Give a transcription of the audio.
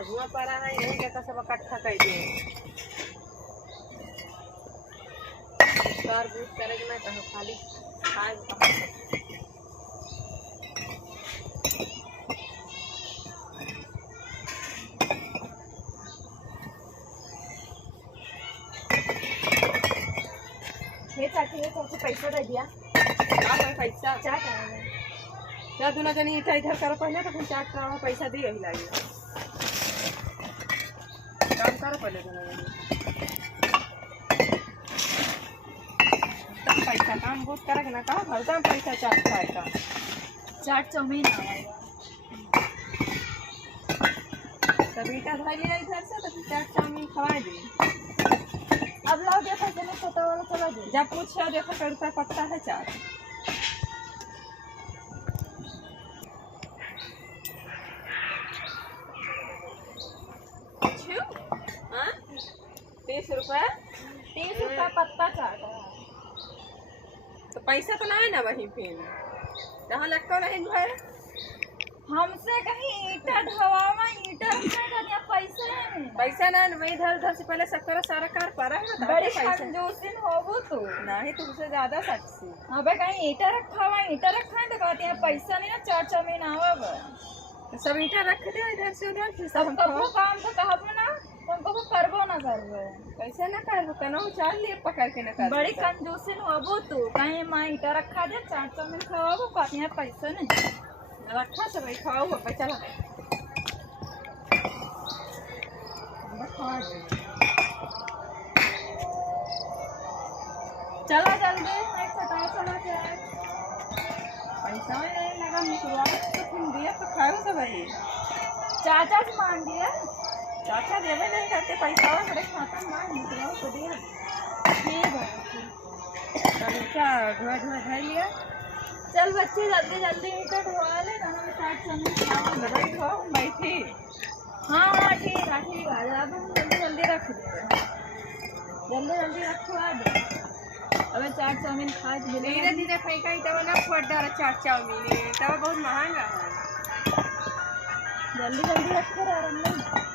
सजुआ पड़ा है यही जगह सब इकट्ठा कर दिए कार बूट करेंगे मैं कहो खाली खाए हे चाची पैसा दे दिया पैसा क्या करेंगे क्या दोनों जनी इधर इधर करो पहले तो फिर चाट का पैसा दिए ही लागे काम करो पहले दोनों जनी तब पैसा काम बहुत करेगा ना कहा हरदम पैसा चाट खाएगा चाट चाउमीन आएगा तब ईटा धर लिया इधर से तो फिर चाट चाउमीन खवा दी अब लाओ देखो चलो छोटा वाला चला दे जब पूछो देखो कै रुपया पड़ता है चाट हाँ 30 रुपया 30 रुपया पत्ता चाट है तो पैसा तो ना है ना वहीं फिर जहाँ लगता नहीं है हमसे कहीं ईटा ढवावा ईटा रखा पैसे है पैसा ना मैं इधर उधर से पहले सब करो सारा कार पड़ा है ना बड़ी कंजूसिन होगो तो नहीं तुमसे ज्यादा सच्ची अबे कहीं ईटा रखा है तो कहते हैं पैसा नहीं ना चाट चाउमीन आवा तो सब ईटा रख दे इधर से उधर फिर सब कबो काम तो कहब ना तुमको को करबो ना करबो कैसे ना कर कनो चाल लिए पकड़ के ना कर बड़ी कंजूसिन होबो तू कहीं मां ईटा रखा दे चाट चाउमीन खाओ कहते हैं पैसा नहीं रखा सब खाओ पैसा लगा चलो जल्दी एक सताओ चलो जाए पैसा नहीं लगा मुझे तो तुम दिया तो खाओ सब वही चाचा से मांग दिया चाचा देवे नहीं करते पैसा बड़े खाता मांग निकलो तो दिया ठीक है तब क्या धुआ धुआ धर लिया चल बच्चे जल्दी जल्दी ईटा ढवा ले ना मैं चाट चाउमीन खाऊंगा बैठो बैठी हाँ ठीक है अब हम जल्दी जल्दी रख दे जल्दी जल्दी रखवा दे अबे चाट चाउमीन खा धीरे धीरे फेंका तब ना फट डाला चाट चाउमीन तब बहुत महंगा है जल्दी जल्दी रखो